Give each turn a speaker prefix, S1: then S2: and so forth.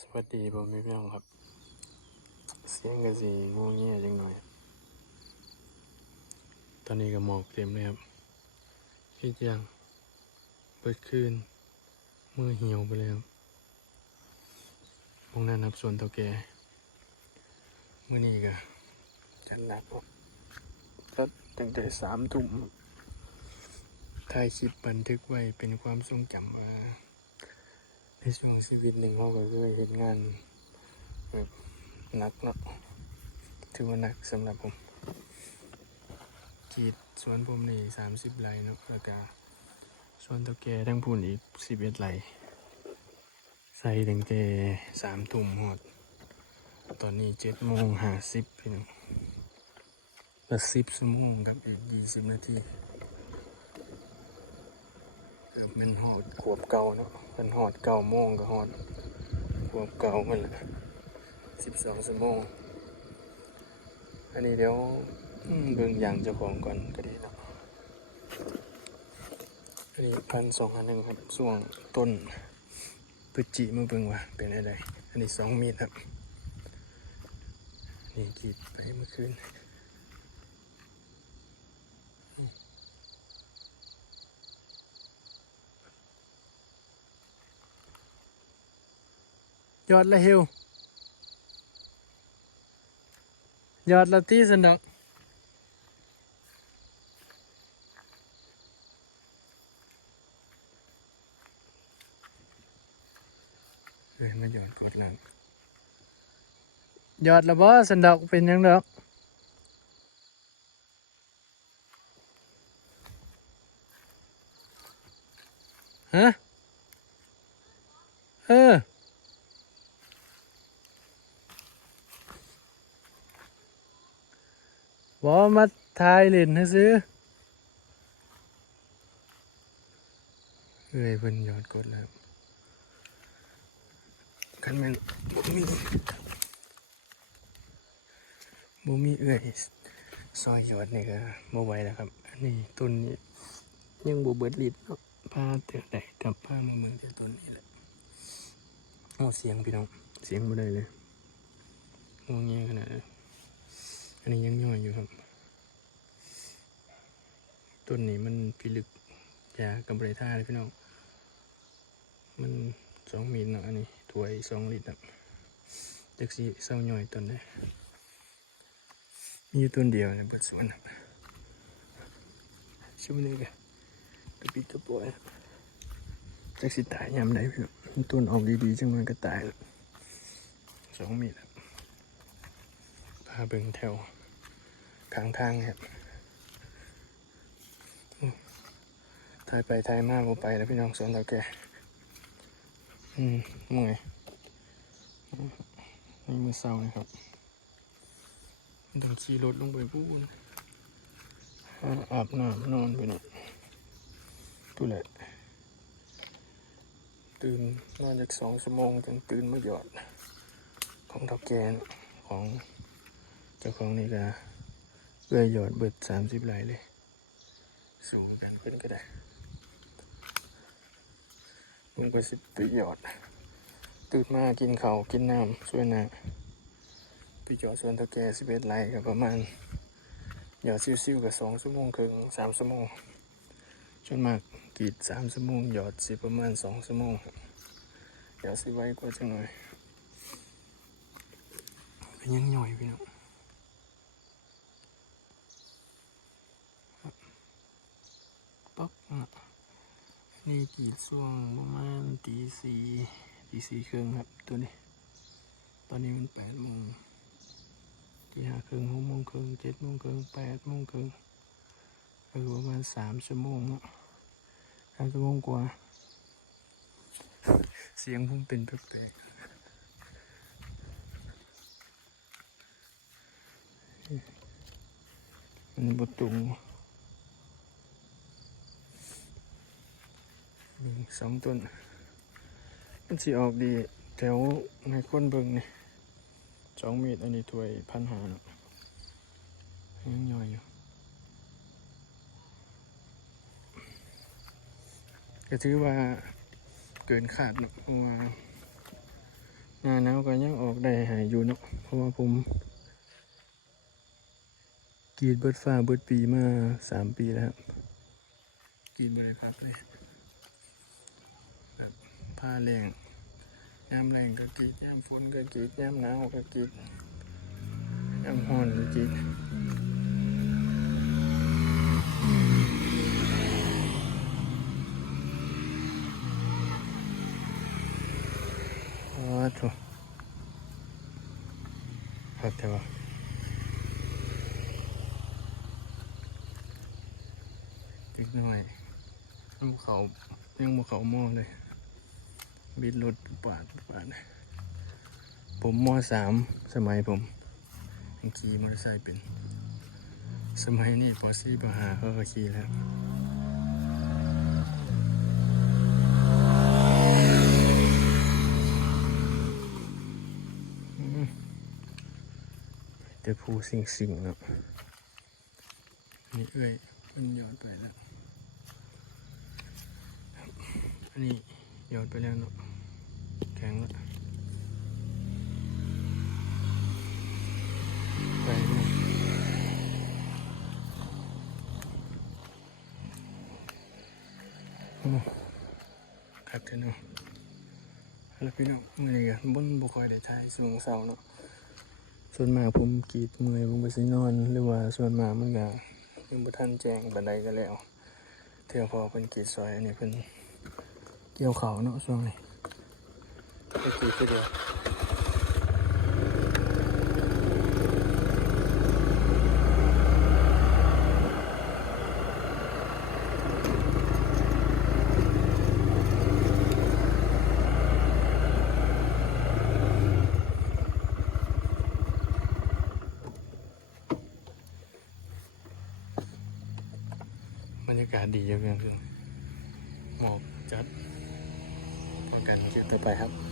S1: สวัสดีผมพี่น้องครับ เสียงกระสีงวงเงี้ยจังหน่อย ตอนนี้ก็หมอกเต็มเลยครับที่ยังเปิดคืนมือเหี่ยวไปเลยครับมองนั้นครับส่วนเท่าแก่มื่อนี้ก็จัดหนักครับก็ตั้งแต่สามทุ่มถ่ายคลิปบันทึกไว้เป็นความทรงจำว่า ช่วงชีวิตหนึ่งเขาก็เคยเห็นงานแบบหนักเนาะถือว่าหนักสำหรับผมกีดสวนผมนี่สามสิบไร่เนาะแล้วก็สวนตาแกทั้งพูนอีกสิบเอ็ดไร่ใส่ตั้งแต่สามทุ่มหอด ตอนนี้เจ็ดโมงห้าสิบพี่น้องก็สิบชั่วโมงครับอีกยี่สิบนาที มันหอดขวบเก่าเนาะมันหอดเก่าโมงก็หอดขวบเก่ามันละสิบสองชั่วโมงอันนี้เดี๋ยวเบิ่งอย่างเจ้าของก่อนก็ดีเนาะอันนี้พันสองอันหนึ่งครับช่วงต้นพฤศจิมาเบิ่งว่าเป็นอะไรอันนี้สองมีดครับนี่กีดไปเมื่อคืน ยอดละเฮวยอดละตีสันดอกเฮ้ยมันยอดกดนั่งยอดละบ่สันดอกเป็นยังดอกฮะ เออ บอมาทายเล่นให้ซื้อเอ้ยเพิ่นยอดกดแล้วคันแม่นบ่มีบ่มีเอ้ยซอยยอดนี่ก็บ่ไหวแล้วครับ อันนี้ต้นนี้ยังบ่เบิดฤทธิ์เนาะพาเตือได้กลับพามาเมืองแต่ต้นนี้แหละโอ้เสียงพี่น้อง เสียงบ่ได้เลยงงเงี้ยขนาดนั้น อันนี้ยังย่อยอยู่ครับ ต้นนี้มันพิลึกยากำไรท่าเลยพี่น้อง มันสองมีดเนาะอันนี้ถวยสองลิตรครับจักสีเศร้าหน่อยต้นได้มีอยู่ต้นเดียวในเบิดสวนครับช่วงนี้ก็กระปิดกระปอยจักสีตายยามใดพี่น้องต้นออกดีๆจังมันก็ตายล้วสองมีดครับพาเบิ่งแถว ข้างทางครับถ่ายไปถ่ายมาบ่ไปแล้วพี่น้องสวนตาแกอืมเมื่อยนี่มือเศร้านะครับต้องขี่รถลงไปพูนอาบน้ำนอนไปหน่อยดูแหละ ตื่นนอนจากสองชั่วโมงจนตื่นมาหยอด ของเตาแกนของเจ้าของนี่ก็ เอื้อยหยอดเบิดสามสิบไหลเลย สูงกันเพิ่นก็ได้ลงไปสิไปหยอด ตื่นมากินเข้ากินน้ำช่วยนะไปหยอดส่วนตะแกสิบเอ็ดไร่กับประมาณหยอดซิ่วๆกับสองชั่วโมงครึ่งสามชั่วโมงจนมากกีดสามชั่วโมงหยอดสิประมาณสองชั่วโมงหยอดสิไว้กว่าจังหน่อยยังหน่อยพี่น้องป๊อกอะ นี่กี่ช่วงประมาณตีสี่ตีสี่ครึ่งครับตัวนี้ ตอนนี้มันแปดโมงตีห้าครึ่งหกโมงครึ่งเจ็ดโมงครึ่งแปดโมงครึ่งก็คือประมาณสามชั่วโมงเนาะสามชั่วโมงกว่า เสียงผมเป็นแปลกๆมันบดตุง หนึ่ง สองต้นมันสิออกดีแถวในคนเบิงนี่สองเมตรอันนี้ถวยพันหาเนาะยังย่อยอยู่ก็ถือว่าเกินขาดเนาะเพราะว่านหน้าหนาวก็ยังออกได้หายอยู่เนาะเพราะว่าผมกรีดเบิดฟ้าเบิดปีมาสามปีแล้วครับกรีดบริพักเลยแบบาแรงยามแรงก็กรีดยามฝนก็กรีดยามหนาวก็กรีดยามร้อนก็กรีดโอ้โถครับแต่ว่าอีกหน่อยยังเขายังบ่เขาหม้อเลย บิดรถปาดปาดผมมสามสมัยผมยังขี่มอเตอร์ไซค์เป็น สมัยนี้พอสี่ปหาเขาก็ขี่แล้วอืมแต่ผู้สิงสิ่งๆเนาะนนี้เอ้ยมันย้อนไปแล้ว อันนี้ ยอนไปแล้วเนาะแข็งแล้วไปเนาะโอ้คักเถอะเนาะแล้วพี่น้องเมื่อยกันบนบุคอยได้ทายสูงเสาเนาะส่วนมากผมกีดเมื่อยผมไปสินอนหรือว่าส่วนมากมันก็ยังบ่ทันแจ้งบันไดก็แล้วเที่ยวพอเป็นกีดซอยอันนี้เป็น เกี่ยวเขาเนาะช่วงนี้ไปกี่ทีเดียวบรรยากาศดีเยอะเกินหมอกจัดพอ กันคลิปต่อไปครับ